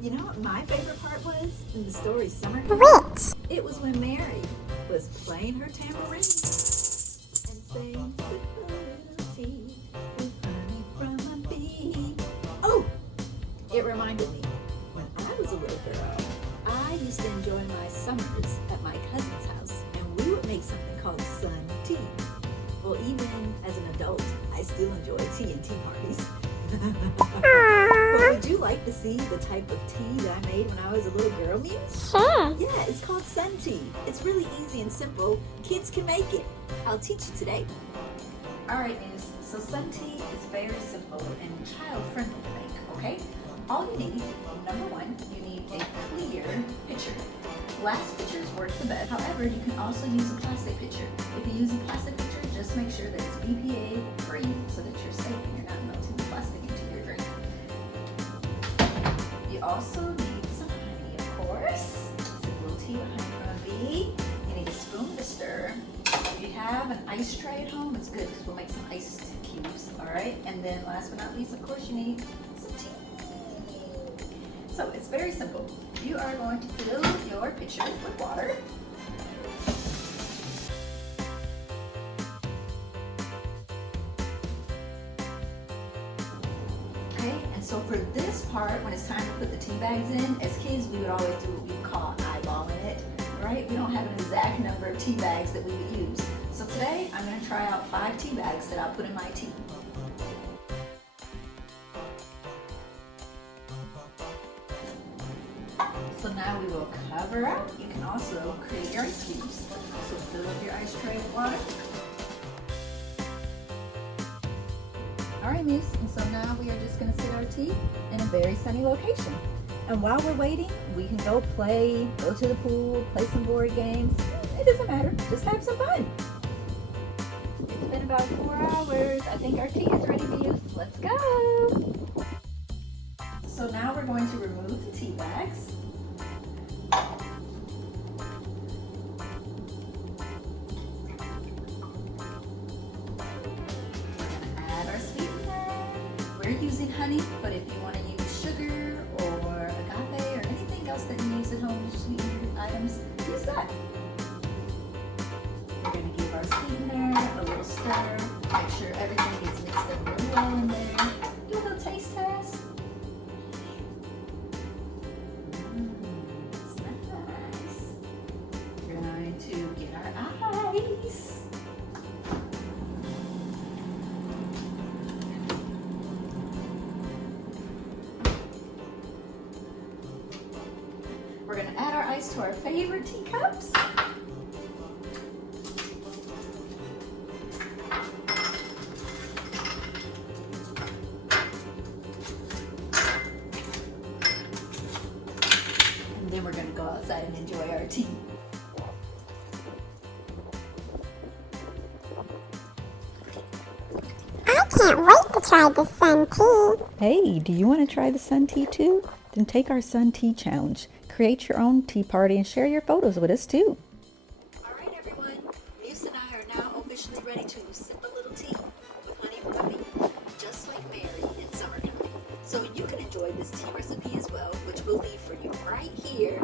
You know what my favorite part was in the story Summer? Which? It was when Mary was playing her tambourine and saying, "Sip a little tea with honey from a bee." Oh, it reminded me, when I was a little girl, I used to enjoy my summers at my cousin's house, and we would make something called sun tea. Well, even as an adult, I still enjoy tea and tea parties. But would you like to see the type of tea that I made when I was a little girl, Muse? Sure. Yeah, it's called sun tea. It's really easy and simple. Kids can make it. I'll teach you today. Alright, Muse. So sun tea is very simple and child-friendly to make, okay? All you need, number one, you need a clear pitcher. Glass pitchers work the best. However, you can also use a plastic pitcher. If you use a plastic pitcher, just make sure that it's BPA free so that you're safe and you're not melting the plastic into your drink. You also need some honey, of course. Some little tea with honey from a bee. You need a spoon to stir. If you have an ice tray at home, it's good because we'll make some ice cubes, all right? And then last but not least, of course, you need some tea. So it's very simple. You are going to fill your pitcher with water. Okay, and so for this part, when it's time to put the tea bags in, as kids, we would always do what we call eyeballing it, right? We don't have an exact number of tea bags that we would use. So today, I'm going to try out 5 tea bags that I'll put in my tea. So now we will cover up. You can also create your ice cubes. So fill up your ice tray with water. All right, Muse, and so now we are just gonna sit our tea in a very sunny location. And while we're waiting, we can go play, go to the pool, play some board games. It doesn't matter, just have some fun. It's been about 4 hours. I think our tea is ready, Muse. Let's go. So now we're going to remove the tea bags. We're using honey, but if you want to use sugar or agave or anything else that you use at home to sweeten your items, use that. We're going to give our sweetener a little stir. Make sure everything is mixed up really well in there. Do a little taste test. It's nice. We're going to get our ice. We're going to add our ice to our favorite teacups. And then we're going to go outside and enjoy our tea. I can't wait to try the sun tea. Hey, do you want to try the sun tea too? Then take our sun tea challenge. Create your own tea party and share your photos with us too. All right, everyone. Muse and I are now officially ready to sip a little tea with honey from a bee, just like Mary in summertime. So you can enjoy this tea recipe as well, which we'll leave for you right here